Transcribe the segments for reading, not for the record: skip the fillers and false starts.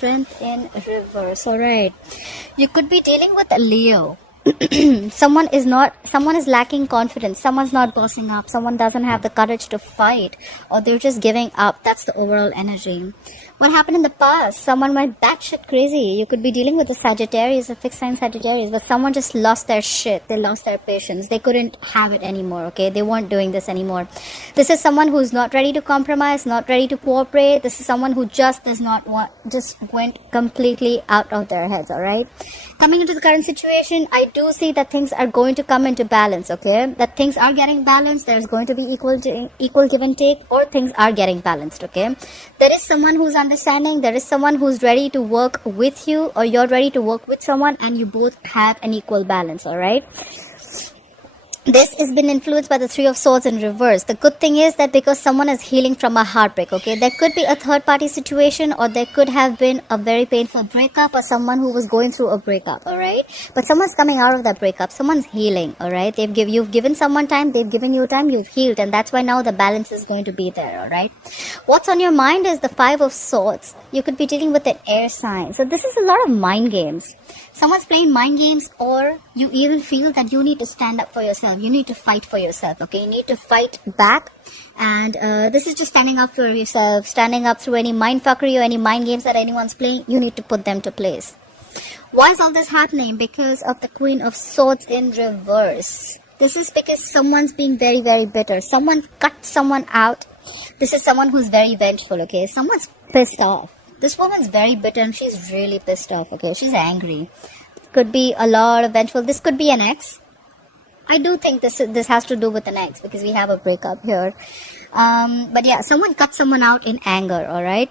Strength in reverse. All right. You could be dealing with a Leo. Someone is lacking confidence. Someone's not bossing up. Someone doesn't have the courage to fight, or they're just giving up. That's the overall energy. What happened in the past? Someone went batshit crazy. You could be dealing with a Sagittarius, a fixed sign Sagittarius, but someone just lost their shit. They lost their patience. They couldn't have it anymore, okay? They weren't doing this anymore. This is someone who's not ready to compromise, not ready to cooperate. This is someone who just does not want, just went completely out of their heads, alright? Coming into the current situation, I do see that things are going to come into balance, okay? That things are getting balanced. There's going to be equal give and take, or things are getting balanced, okay? There is someone who's understanding. There is someone who's ready to work with you, or you're ready to work with someone, and you both have an equal balance, all right? This has been influenced by the Three of Swords in reverse. The good thing is that because someone is healing from a heartbreak, okay, there could be a third party situation, or there could have been a very painful breakup, or someone who was going through a breakup, alright? But someone's coming out of that breakup. Someone's healing, alright? You've given someone time, they've given you time, you've healed, and that's why now the balance is going to be there, alright? What's on your mind is the Five of Swords. You could be dealing with an air sign. So this is a lot of mind games. Someone's playing mind games, or you even feel that you need to stand up for yourself. You need to fight for yourself, okay? You need to fight back. And this is just standing up for yourself, standing up through any mind fuckery or any mind games that anyone's playing. You need to put them to place. Why is all this happening? Because of the Queen of Swords in reverse. This is because someone's being very, very bitter. Someone cut someone out. This is someone who's very vengeful, okay? Someone's pissed off. This woman's very bitter and she's really pissed off, okay? She's angry. Could be a lot of vengeful. This could be an ex. I do think this has to do with an ex, because we have a breakup here. But yeah, someone cut someone out in anger, alright?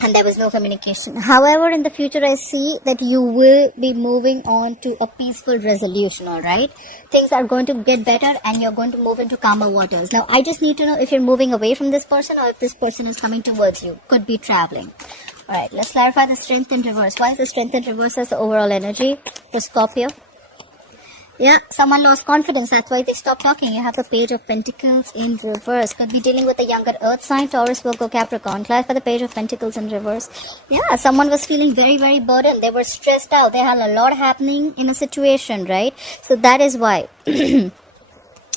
And there was no communication. However, in the future, I see that you will be moving on to a peaceful resolution, alright? Things are going to get better and you're going to move into calmer waters. Now, I just need to know if you're moving away from this person or if this person is coming towards you. Could be traveling. Alright, let's clarify the Strength in reverse. Why is the Strength in reverse as the overall energy for Scorpio? Yeah, someone lost confidence. That's why they stopped talking. You have the Page of Pentacles in reverse. Could be dealing with a younger Earth sign, Taurus, Virgo, Capricorn. Clarify the Page of Pentacles in reverse. Yeah, someone was feeling very, very burdened. They were stressed out. They had a lot happening in a situation, right? So that is why.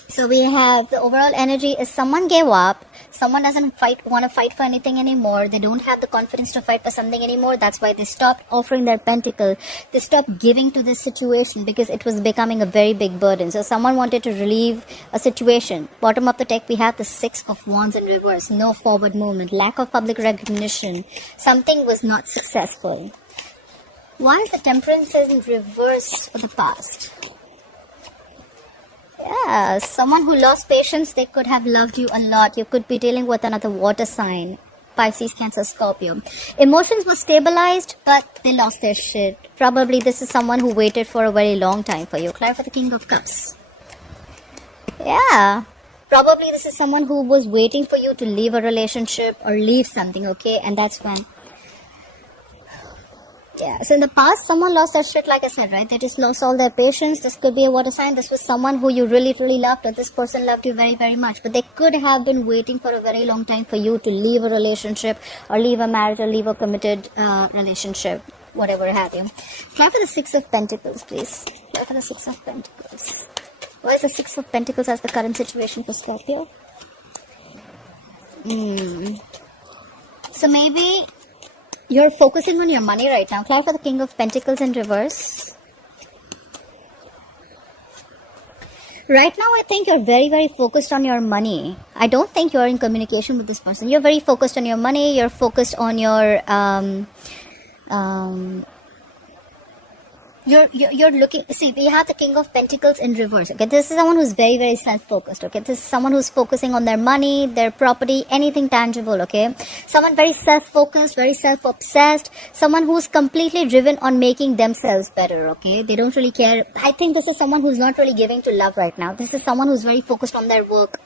So we have the overall energy is someone gave up. Someone doesn't want to fight for anything anymore. They don't have the confidence to fight for something anymore. That's why they stopped offering their pentacle. They stopped giving to this situation because it was becoming a very big burden. So someone wanted to relieve a situation. Bottom of the deck, we have the Six of Wands in reverse. No forward movement. Lack of public recognition. Something was not successful. Why is the Temperance in reverse for the past? Yeah, someone who lost patience, they could have loved you a lot. You could be dealing with another water sign. Pisces, Cancer, Scorpio. Emotions were stabilized, but they lost their shit. Probably this is someone who waited for a very long time for you. Clarify the King of Cups. Yeah. Probably this is someone who was waiting for you to leave a relationship or leave something, okay? And that's when... Yeah, so in the past, someone lost their shit, like I said, right? They just lost all their patience. This could be a water sign. This was someone who you really, really loved, or this person loved you very, very much. But they could have been waiting for a very long time for you to leave a relationship, or leave a marriage, or leave a committed relationship, whatever have you. Try for the Six of Pentacles, please. Try for the Six of Pentacles. Why is the Six of Pentacles as the current situation for Scorpio? So maybe... you're focusing on your money right now. Clarify the King of Pentacles in reverse. Right now, I think you're very, very focused on your money. I don't think you're in communication with this person. You're very focused on your money. You're focused on your... You're looking... See, we have the King of Pentacles in reverse. Okay, this is someone who's very, very self-focused. Okay, this is someone who's focusing on their money, their property, anything tangible. Okay, someone very self-focused, very self-obsessed. Someone who's completely driven on making themselves better. Okay, they don't really care. I think this is someone who's not really giving to love right now. This is someone who's very focused on their work.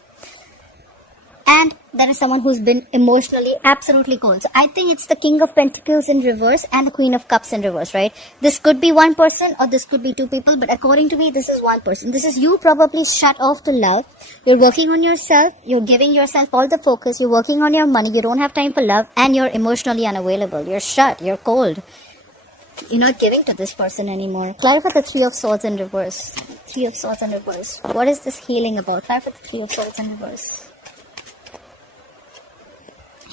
And there is someone who's been emotionally absolutely cold. So I think it's the King of Pentacles in reverse and the Queen of Cups in reverse, right? This could be one person or this could be two people, but according to me, this is one person. This is you probably shut off to love. You're working on yourself. You're giving yourself all the focus. You're working on your money. You don't have time for love, and you're emotionally unavailable. You're shut. You're cold. You're not giving to this person anymore. Clarify the Three of Swords in reverse. Three of Swords in reverse. What is this healing about? Clarify the Three of Swords in reverse.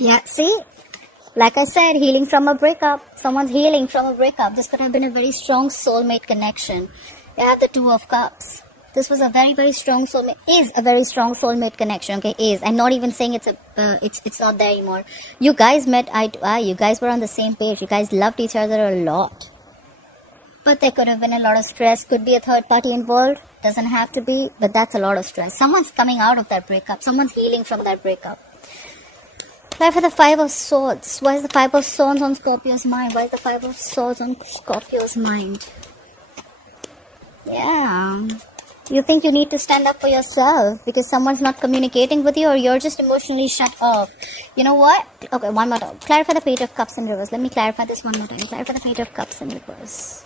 Yeah, see? Like I said, healing from a breakup. Someone's healing from a breakup. This could have been a very strong soulmate connection. You have the Two of Cups. This was a very, very strong soulmate. Is a very strong soulmate connection. Okay, is. I'm not even saying it's not there anymore. You guys met eye to eye. You guys were on the same page. You guys loved each other a lot. But there could have been a lot of stress. Could be a third party involved. Doesn't have to be. But that's a lot of stress. Someone's coming out of that breakup. Someone's healing from that breakup. Why for the Five of Swords? Why is the Five of Swords on Scorpio's mind? Why is the Five of Swords on Scorpio's mind? Yeah. You think you need to stand up for yourself because someone's not communicating with you or you're just emotionally shut off. You know what? Okay, one more time. Clarify the Page of Cups in reverse. Let me clarify this one more time. Clarify the Page of Cups in reverse.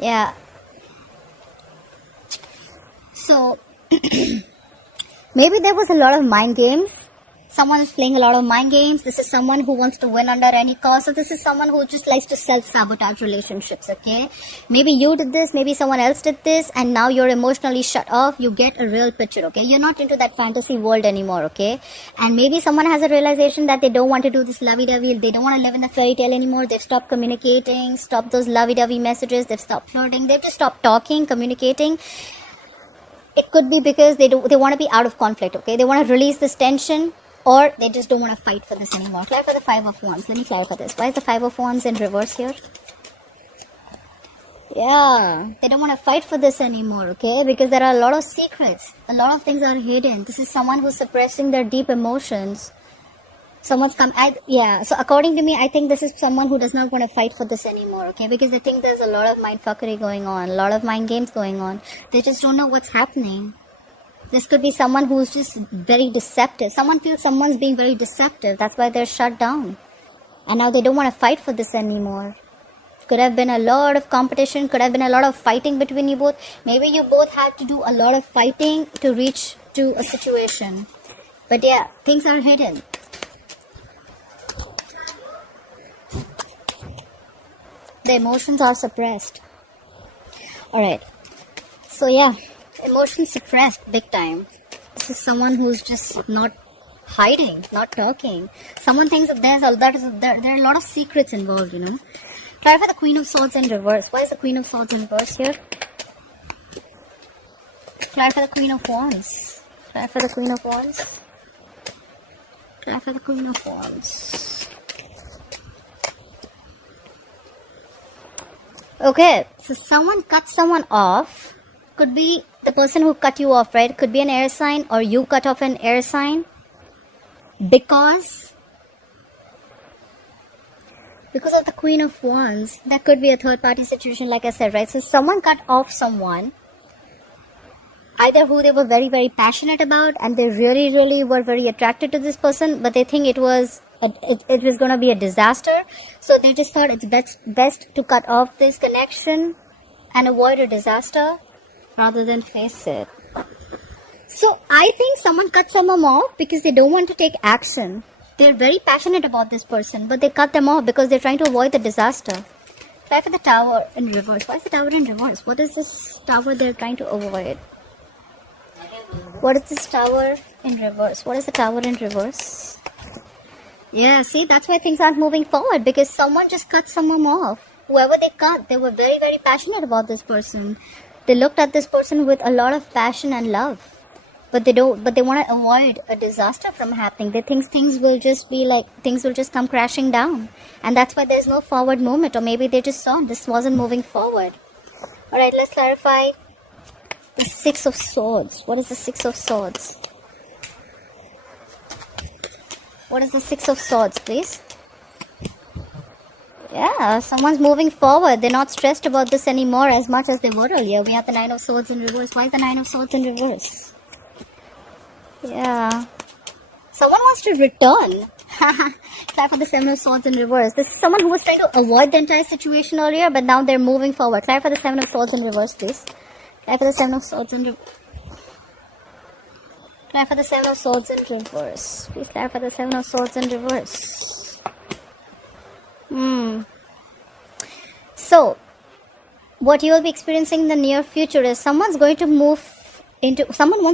Yeah. So... maybe there was a lot of mind games. Someone is playing a lot of mind games. This is someone who wants to win under any cost. So this is someone who just likes to self-sabotage relationships, okay? Maybe you did this, maybe someone else did this, and now you're emotionally shut off. You get a real picture, okay? You're not into that fantasy world anymore, okay? And maybe someone has a realization that they don't want to do this lovey-dovey. They don't want to live in the fairy tale anymore. They've stopped communicating, stopped those lovey-dovey messages. They've stopped flirting. They've just stopped talking, communicating. It could be because they want to be out of conflict, okay? They want to release this tension, or they just don't want to fight for this anymore. Clarify the Five of Wands. Let me clarify this. Why is the Five of Wands in reverse here? Yeah, they don't want to fight for this anymore, okay? Because there are a lot of secrets. A lot of things are hidden. This is someone who's suppressing their deep emotions. Someone's come... so according to me, I think this is someone who does not want to fight for this anymore, okay? Because they think there's a lot of mindfuckery going on, a lot of mind games going on. They just don't know what's happening. This could be someone who's just very deceptive. Someone feels someone's being very deceptive. That's why they're shut down. And now they don't want to fight for this anymore. Could have been a lot of competition. Could have been a lot of fighting between you both. Maybe you both had to do a lot of fighting to reach to a situation. But yeah, things are hidden. The emotions are suppressed. Alright. So yeah, emotions suppressed big time. This is someone who's just not hiding, not talking. Someone thinks that there are a lot of secrets involved, you know. Try for the Queen of Swords in reverse. Why is the Queen of Swords in reverse here? Try for the Queen of Wands. Try for the Queen of Wands. Try for the Queen of Wands. Okay, so someone cut someone off. Could be the person who cut you off, right? Could be an air sign, or you cut off an air sign. Because of the Queen of Wands, that could be a third party situation, like I said, right? So someone cut off someone, either who they were very, very passionate about, and they really, really were very attracted to this person, but they think it was going to be a disaster. So they just thought it's best to cut off this connection and avoid a disaster rather than face it. So I think someone cut someone off because they don't want to take action. They're very passionate about this person, but they cut them off because they're trying to avoid the disaster. Try for the Tower in reverse. Why is the Tower in reverse? What is this Tower they're trying to avoid? What is this Tower in reverse? What is the Tower in reverse? Yeah, see, that's why things aren't moving forward, because someone just cut someone off. Whoever they cut, they were very, very passionate about this person. They looked at this person with a lot of passion and love. But they want to avoid a disaster from happening. They think things will just come crashing down. And that's why there's no forward movement. Or maybe they just saw this wasn't moving forward. Alright, let's clarify the Six of Swords. What is the Six of Swords? What is the Six of Swords, please? Yeah, someone's moving forward. They're not stressed about this anymore as much as they were earlier. We have the Nine of Swords in reverse. Why is the Nine of Swords in reverse? Yeah. Someone wants to return. Clap for the Seven of Swords in reverse. This is someone who was trying to avoid the entire situation earlier, but now they're moving forward. Clap for the Seven of Swords in reverse, please. Clap for the Seven of Swords in reverse. Clap for the Seven of Swords in reverse. Please clap for the Seven of Swords in reverse. So, what you will be experiencing in the near future is someone wants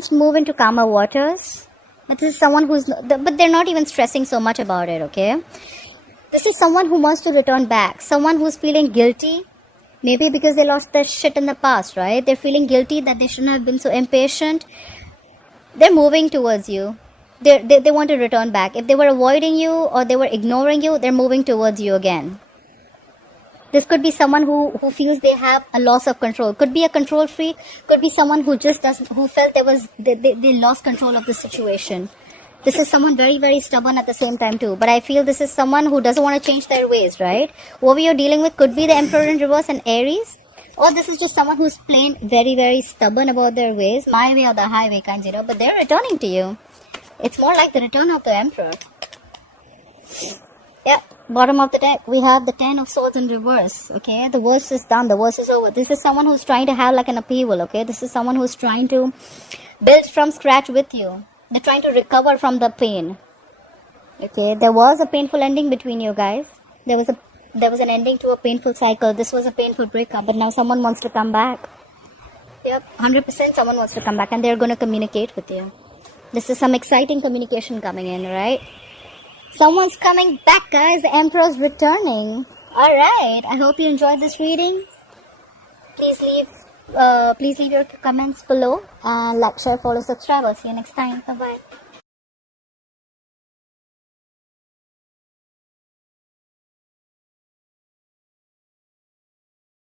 to move into calmer waters. But this is someone but they're not even stressing so much about it, okay? This is someone who wants to return back. Someone who's feeling guilty. Maybe because they lost their shit in the past, right? They're feeling guilty that they shouldn't have been so impatient. They're moving towards you. They want to return back. If they were avoiding you or they were ignoring you, they're moving towards you again. This could be someone who feels they have a loss of control. Could be a control freak. Could be someone who felt they lost control of the situation. This is someone very, very stubborn at the same time too. But I feel this is someone who doesn't want to change their ways, right? Whoever you're dealing with could be the Emperor in reverse and Aries. Or this is just someone who's plain very, very stubborn about their ways. My way or the highway kinds, but they're returning to you. It's more like the return of the Emperor. Yeah, bottom of the deck, we have the Ten of Swords in reverse, okay? The worst is done, the worst is over. This is someone who's trying to have like an upheaval, okay? This is someone who's trying to build from scratch with you. They're trying to recover from the pain, okay? There was a painful ending between you guys. There was an ending to a painful cycle. This was a painful breakup, but now someone wants to come back. Yep, 100% someone wants to come back and they're going to communicate with you. This is some exciting communication coming in, right? Someone's coming back, guys. The Emperor's returning. Alright, I hope you enjoyed this reading. Please leave your comments below. And like, share, follow, subscribe. I'll see you next time. Bye-bye.